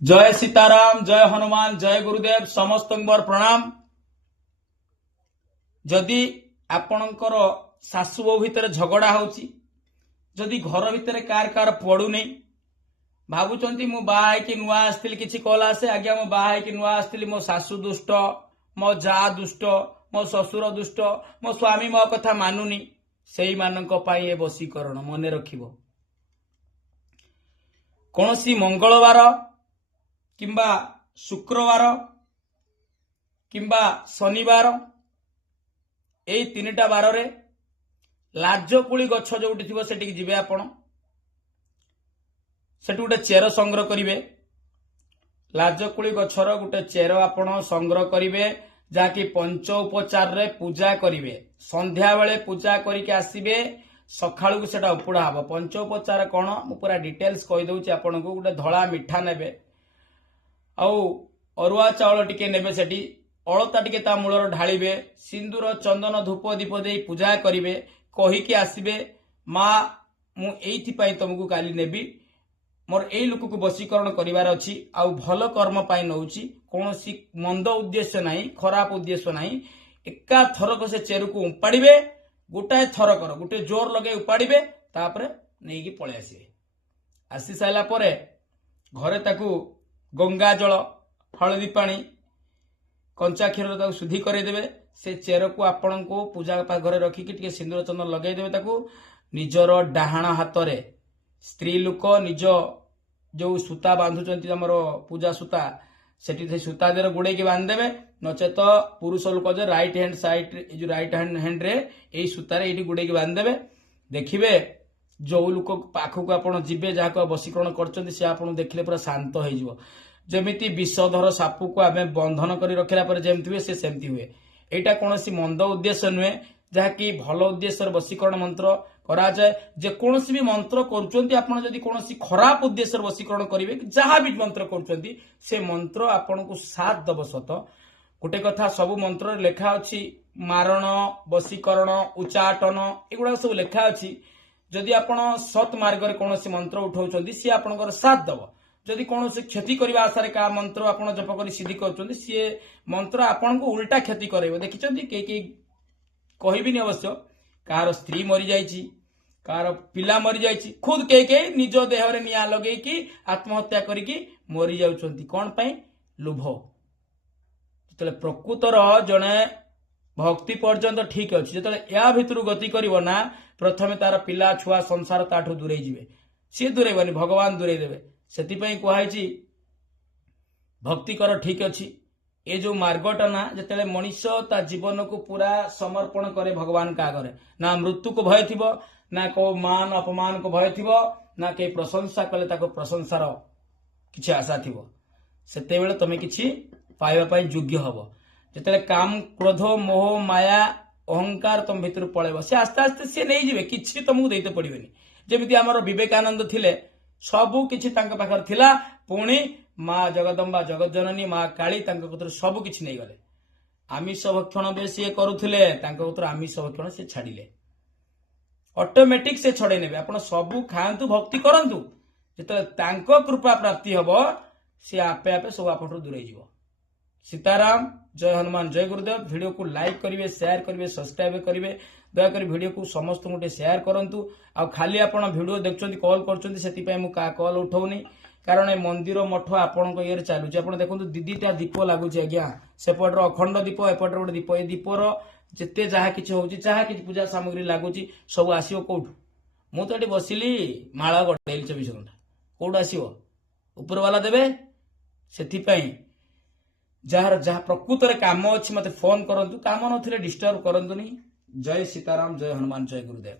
जय सीताराम, जय हनुमान, जय गुरुदेव, समस्त प्रणाम। जदि आपणकर सासु बहु भितर झगड़ा होची, जदि घर भितर कार कार पड़ू नहीं, भावुंट मु बाहर नुआ आसती किसी कल आसे आज्ञा मु बाहर नुआ आसती मो सासु दुष्ट, मो जा दुष्ट, मो ससुर दुष्ट, मो स्वामी मो कथा मानुनी, से मानी बसीकरण मन रखिबो। कौनसी मंगलवार किंबा शुक्रवार किंबा शनिवार एई तीनटा बार रे लाजकुली गछ जोटी थिबो सेटिक जिबे आपण, सेटु गोटे चेर संग्रह करिवे। लाजकुली गछर गोटे चेर आपण संग्रह करिवे, जाकि पंच उपचार रे पूजा करिवे। संध्या बेले पूजा करिके आसीबे, सखाळु सेटा उपुडा हबो। पंच उपचार कोन मु पूरा डिटेल्स कहि दउची आपण को। गोटे धळा मिठा नेबे, आउ अरुआ चाउल टिके नेबे, सेठी अलता टिके ता मूलर ढाळिबे, सिंदूर चंदन धूप दीप दे पूजा करिवे। कहि के आसीबे मां मु एइथि पई तुमको काली नेबी, मोर एई लोक को वशीकरण करिवार अछि, आउ भल कर्म पाई नउची, कोनोसी मंद उद्देश्य नाही, खराब उद्देश्य नाही। एका थरक से चेरु को उपाड़िबे, गोटाए थरकर गोटे जोर लगे उपाड़िबे, तापरे नेकी पळे आसीबे। आसी साइला परे घरे ताकू गंगा जल, हलदी पानी, कंचा क्षीर शुद्धि करदेवे। से चेर को आपण को पूजा घरे रखिकी सिंदूर चंदन लगेदेवे। ताकू निजर डाहाण हाथ रे स्त्री लोक निज जो सूता बांधुचंती हमर पूजा सूता, सेठी सूता देर गुड़े की बांधदेवे। नचेत पुरुष लोक जो राइट हैंड साइड जो राइट हैंड रे एई सूतार ये गुड़े की बांधदेवे। देखिए जो लोक पाखक आपण जीवे जहाँ वशीकरण करछंती से आपण देखिले पूरा शांत हो जिवो। जेमिति विषधर सापु को आमे बंधन करी रखिला पर जेमति हुए से सेमति हुए। एटा कोनोसी मंद उद्देश्य नुहे, जहाँकि भल उद्देश्य वशीकरण मंत्र करा जाए। जे कोनोसी भी मंत्र करूचंती आपण जदि कोनोसी खराब उद्देश्य वशीकरण करिवे, जहाँ भी मंत्र करूचंती से मंत्र आपण को साथ दब सत। गोटे कथा सब मंत्र लेखा अछि, मारण, वशीकरण, उच्चाटन एगुडा सब लेखा अछि। जदि आपण सत मार्ग रे कोनोसी मंत्र उठाउचंती सी आपणकर साथ दब। जदि कोनोसी क्षति करबा आशारे का मंत्र आपण जप करी सिद्धि करचंती, सी मंत्र आपण को उल्टा क्षति करैबो। देखिचंती के कहबिनी अवश्य कार स्त्री मरी जाइची, कार पिला मरी जाइची, खुद के निज देह रे निया लगेई कि आत्महत्या करिकी मरी जाउचंती। कोन पई? लोभ। जतले प्रकृतर जने भक्ति पर्यंत ठीक अछि, जतले या भितरु गति करिवो ना, प्रथमे तार पिला छुआ संसार ताठू दूरे जिवे। सी दूरेबनी, भगवान दूरे देवे। सेति पई कुहाइची भक्ति कर ठीक अछि। ए जो मार्गटा ना, जतले मनुष्य ता जीवन को पूरा समर्पण करे भगवान का आगे, ना मृत्यु को भय थिबो, ना को मान अपमान को भय थिबो, ना के प्रशंसा कले ताको प्रशंसार किछि आशा थिबो, सेते बेले तमे किछि पाइबा पई योग्य हबो। जतले काम, क्रोध, मोह, माया, अहंकार तुम भितर पळेबो, से आस्ते आस्ते से नै जिवे, किछि तुमको देते पड़िबेनी। जेमिति हमर विवेकानंद थिले, सबु किछि तांका पाखर थिला, पुणी माँ जगदम्बा जगतजननी माँ काली तांका कतर सबु किछि नै गले। आमिष भक्षण बे से करूथिले, तांका कतर आमिष भक्षण से छाडिले, ऑटोमेटिक से छडे नेबे। आपण सबु खांतु, भक्ति करंतु, जेतले तांको कृपा प्राप्ति हबो, से आपे आपे सब आपठु दूरे जिवो। सीताराम, जय हनुमान, जय गुरुदेव। वीडियो को लाइक करिवे, शेयर करिवे, सब्सक्राइब करिवे। दयाकोरी वीडियो को समस्त गोटे शेयर करंतु। आ खाली आपण वीडियो देखचंती, कॉल करचंती, सेति पय मु का कॉल उठौनी, कारण ए मंदिर मठ आपण ये चालू। आपण देखंतु दीदीटा दीप लागुची आज्ञा, सेपटर अखंड दीप, एपटर गोटे दीप। ए दीपर जेते जहा किछि होउची, जहा किछि पूजा सामग्री लागुची, सब आसीओ कोठु? मु तो एठी बसिली, माळा गडेली 24 घंटा, कोठु आसीओ? ऊपर वाला देबे। सेति पय जहाँ जहाँ प्रकृत रे काम अछि मते फोन करंतु, काम नथिले डिस्टर्ब करंतु नहीं। जय सीताराम, जय हनुमान, जय गुरुदेव।